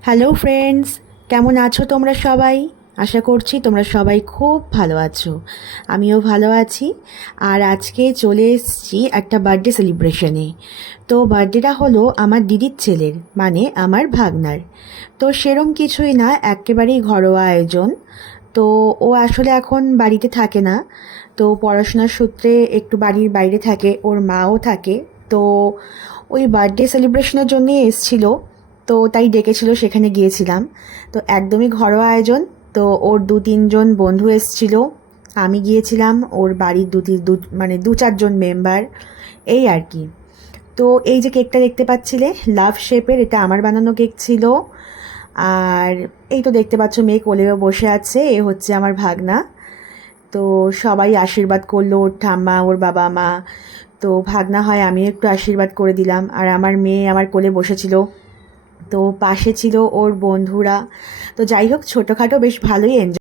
Hello friends, কেমন আছো তোমরা সবাই? আশা করছি তোমরা সবাই খুব ভালো আছো। আমিও ভালো আছি। আর আজকে চলে এসেছি একটা বার্থডে সেলিব্রেশনে। তো বার্থডেটা হলো আমার দিদির ছেলের, মানে আমার ভাগনার। তো সেরম কিছুই না, একেবারেই ঘরোয়া আয়োজন। তো ও আসলে এখন বাড়িতে থাকে না, তো পড়াশোনার সূত্রে একটু বাড়ির বাইরে থাকে, ওর মাও থাকে। তো ওই বার্থডে সেলিব্রেশনের জন্যই এসছিল, তো তাই ডেকেছিল, সেখানে গিয়েছিলাম। তো একদমই ঘরোয়া আয়োজন। তো ওর দু তিনজন বন্ধু এসছিল, আমি গিয়েছিলাম, ওর বাড়ির মানে দু চারজন মেম্বার, এই আর কি। তো এই যে কেকটা দেখতে পাচ্ছিলে লাভ শেপের, এটা আমার বানানো কেক ছিল। আর এই তো দেখতে পাচ্ছ মেয়ে কোলেও বসে আছে, এ হচ্ছে আমার ভাগনা। তো সবাই আশীর্বাদ করলো, ওর ঠাম্মা, ওর বাবা মা। তো ভাগনা হয়, আমি একটু আশীর্বাদ করে দিলাম। আর আমার মেয়ে আমার কোলে বসেছিল, তো পাশে ছিল ওর বন্ধুরা। তো যাই হোক, ছোটোখাটো বেশ ভালোই এনজয়